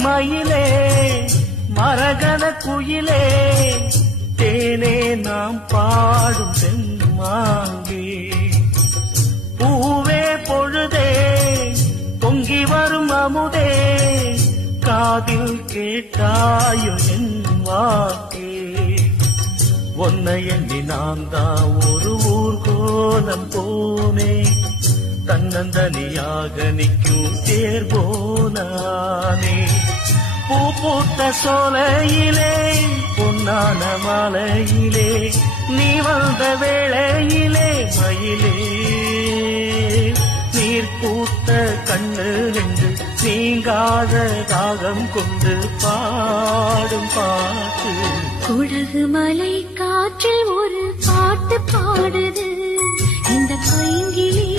மயிலே மரகத குயிலே தேனே நாம் பாடும் செம்மாங்கே பூவே பொழுதே பொங்கி வரும் அமுதே காதில் கேட்டாயோ என் வாக்கே ஒன்னை எண்ணி நான் தான் ஒரு ஊர்கோலம் போனே தன்னந்தனியாக நிற்கும் தேர்போனானே பூ பூத்த சோலையிலே பொன்னான மாலையிலே நீ வந்த வேளையிலே மயிலே நீர் பூத்த கண்ணு என்று நீங்காத தாகம் கொண்டு பாடும் பாட்டு குடகு மலை காற்றில் ஒரு பாட்டு பாடுது இந்த பைங்கிளி